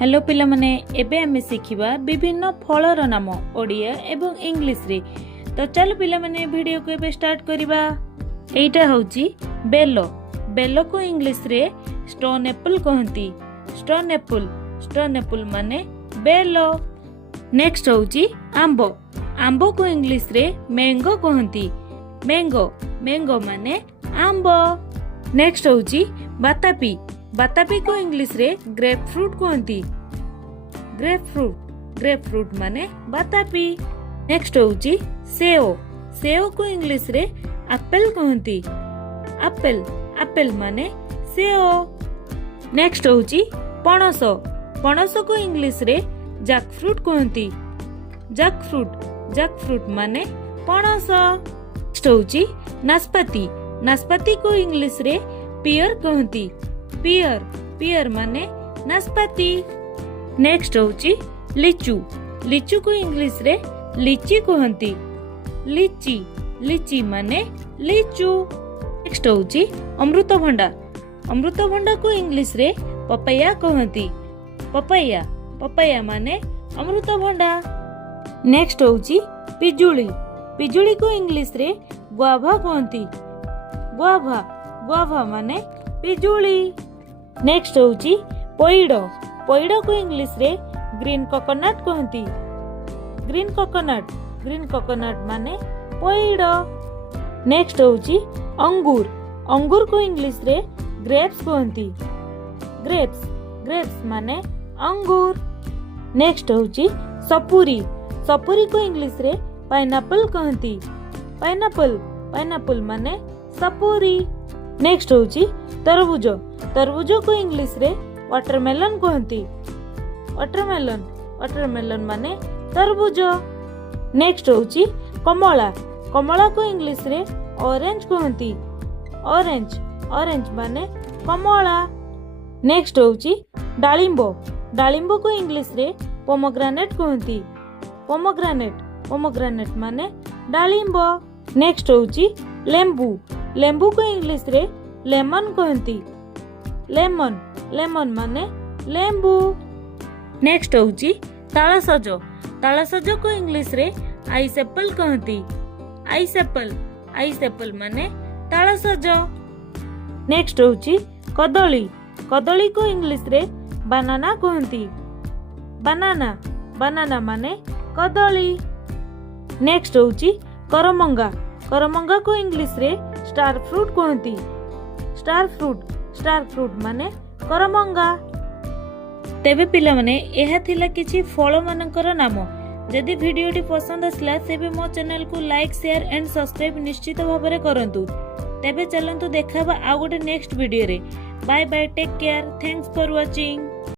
Hello पिला माने एबे आमे शिखिबा विभिन्न फलर नाम ओडिया एवं इंग्लिश रे। तो चल पिला माने वीडियो को एबे स्टार्ट करिबा। एइटा होची बेलो। बेलो को इंग्लिश रे स्टोन एप्पल कहंती। स्टोन एप्पल माने बेलो। नेक्स्ट होची आंबो। आंबो को इंग्लिश रे मैंगो कहंती। मैंगो माने आंबो। नेक्स्ट होची बातापी। बातापी को इंग्लिश रे ग्रेप फ्रूट कहंती। ग्रेप फ्रूट माने बातापी। नेक्स्ट होची सेओ को इंग्लिश रे एप्पल कहंती। एप्पल माने सेओ। नेक्स्ट होची पणस को इंग्लिश रे जैक फ्रूट कहंती। जैक फ्रूट माने पणस। नेक्स्ट होची नाशपाती को इंग्लिश रे पियर कहंती। पियर माने नाशपाती। नेक्स्ट होची लिचू को इंग्लिश रे लीची कहंती। लीची माने लीचू। नेक्स्ट होची अमृतभंडा को इंग्लिश रे पपैया कहंती। पपैया माने अमृतभंडा। नेक्स्ट होची पिजुली को इंग्लिश रे गुआभा कहंती। गुआभा माने पिजुली। नेक्स्ट होची पइडो को इंग्लिश रे ग्रीन कोकोनट कहंती। ग्रीन कोकोनट माने पइडो। नेक्स्ट होची अंगूर को इंग्लिश रे ग्रेप्स कहंती। ग्रेप्स माने अंगूर। नेक्स्ट होची सपुरी को इंग्लिश रे पाइनएप्पल कहंती। पाइनएप्पल माने सपुरी। नेक्स्ट होची तरबूज को इंग्लिश रे वाटरमेलन कहंती। वाटरमेलन माने तरबूज। नेक्स्ट होची कमला को इंग्लिश रे ऑरेंज कहंती। ऑरेंज माने कमला। नेक्स्ट होची डालिंबो को इंग्लिश रे पोमोग्रेनेट कहंती। पोमोग्रेनेट माने डालिंबो। नेक्स्ट होची लेंबू को इंग्लिश रे लेमन कहंती। लेमन माने लेंबू। नेक्स्ट होची तालसज को इंग्लिश रे आइस एप्पल कहंती। आइस एप्पल माने तालसज। नेक्स्ट होची कदली को इंग्लिश रे बनाना कहंती। बनाना माने कदली। नेक्स्ट होची करमंगा को इंग्लिश रे स्टार फ्रूट कहंती। स्टार फ्रूट माने करमंगा। तेबे पिला माने एहा थिला किछि फल मानकर नाम। जदि वीडियोटी पसंद आसला तेबे मो चैनल को लाइक शेयर एंड सब्सक्राइब निश्चित भाबरे करंतु। तेबे चलंतु देखाबा आ गोटे नेक्स्ट वीडियो रे। Bye bye, take care, thanks for watching.